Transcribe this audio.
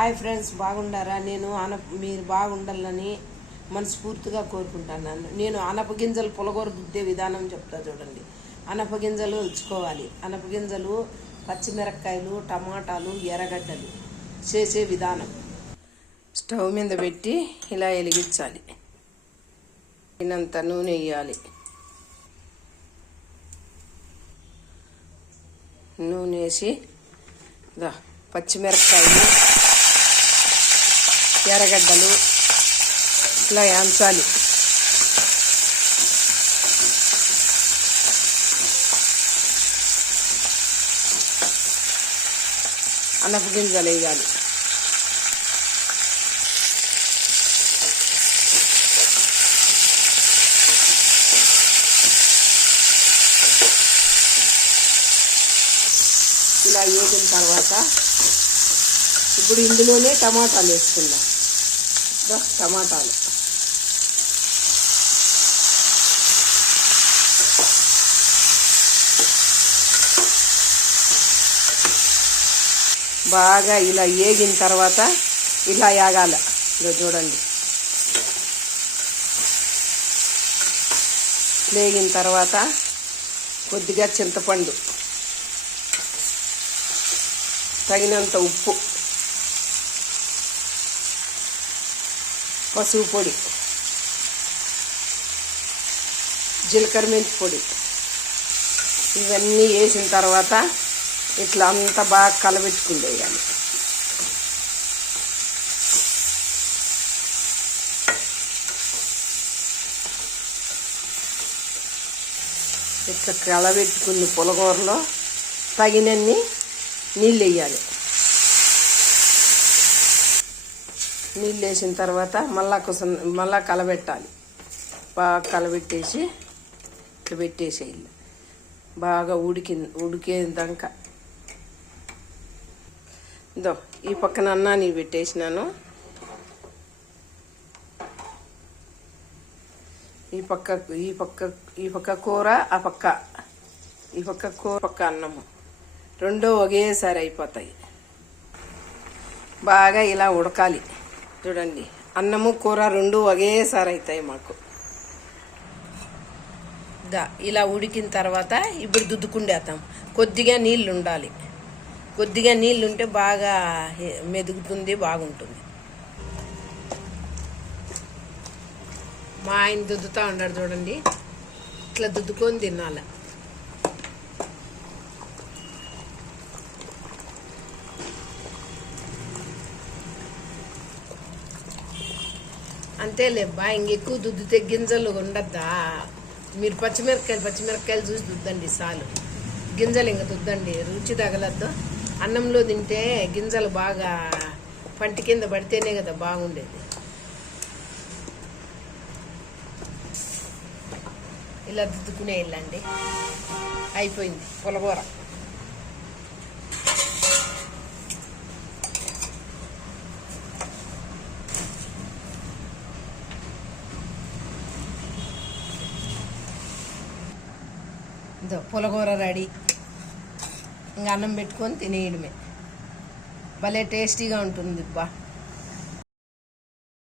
Hi friends, బాగుండారా? మీరు బాగుండాలని మనస్ఫూర్తిగా కోరుకుంటున్నాను. నేను అనపగింజలు పులగూర రుద్దే విధానం చెప్తా చూడండి. అనపగింజలు ఉంచుకోవాలి. అనపగింజలు, పచ్చిమిరపకాయలు, టమాటాలు, ఎర్రగడ్డలు చేసే విధానం. స్టవ్ మీద పెట్టి ఇలా వెలిగించాలి. ఇంత నూనె వేయాలి. నూనె వేసి పచ్చిమిరపకాయలు, ఎర్రగడ్డలు ఇట్లా వేయించాలి. అనపగింజలు వేయాలి. ఇలా వేసిన తర్వాత ఇప్పుడు ఇందులోనే టమాటాలు వేసుకుందాం. టమాటాలు బాగా ఇలా వేగిన తర్వాత ఇలా యాగాల చూడండి. వేగిన తర్వాత కొద్దిగా చింతపండు, తగినంత ఉప్పు, పసుపు పొడి, జీలకర్ర మెంతి పొడి ఇవన్నీ వేసిన తర్వాత ఇట్లా అంతా బాగా కలబెట్టుకుని వేయాలి. ఇట్లా కలబెట్టుకుని పులగూరలో తగినన్ని నీళ్ళు వేయాలి. నీళ్ళు వేసిన తర్వాత మళ్ళా కలబెట్టాలి. బాగా కలబెట్టేసి ఇట్లా పెట్టేసేయాలి. బాగా ఉడికేదాకా ఈ పక్కన అన్నాన్ని పెట్టేసినాను. ఈ పక్క కూర, ఈ పక్క కూర, పక్క అన్నము రెండో ఒకేసారి అయిపోతాయి. బాగా ఇలా ఉడకాలి. చూడండి, అన్నము కూర రెండు ఒకేసారి అవుతాయి మాకు. ఇలా ఉడికిన తర్వాత ఇప్పుడు దుద్దుకుండేస్తాం. కొద్దిగా నీళ్ళు ఉండాలి. కొద్దిగా నీళ్ళు ఉంటే బాగా మెదుగుతుంది, బాగుంటుంది. మా ఆయన దుద్దుతూ ఉన్నాడు చూడండి. ఇట్లా దుద్దుకొని తినాలి. అంతేలేబ్బా, ఇంకెక్కువ దుద్దితే గింజలు ఉండద్దా? మీరు పచ్చిమిరపకాయలు చూసి దుద్దండి చాలు. గింజలు ఇంక దుద్దండి, రుచి తగలద్దు. అన్నంలో తింటే గింజలు బాగా పంటి కింద పడితేనే కదా బాగుండేది. ఇలా దుద్దుకునే వెళ్ళండి. అయిపోయింది పులగూర. పులగూర రెడీ. ఇంకా అన్నం పెట్టుకొని తినేయడమే. భలే టేస్టీగా ఉంటుంది బా.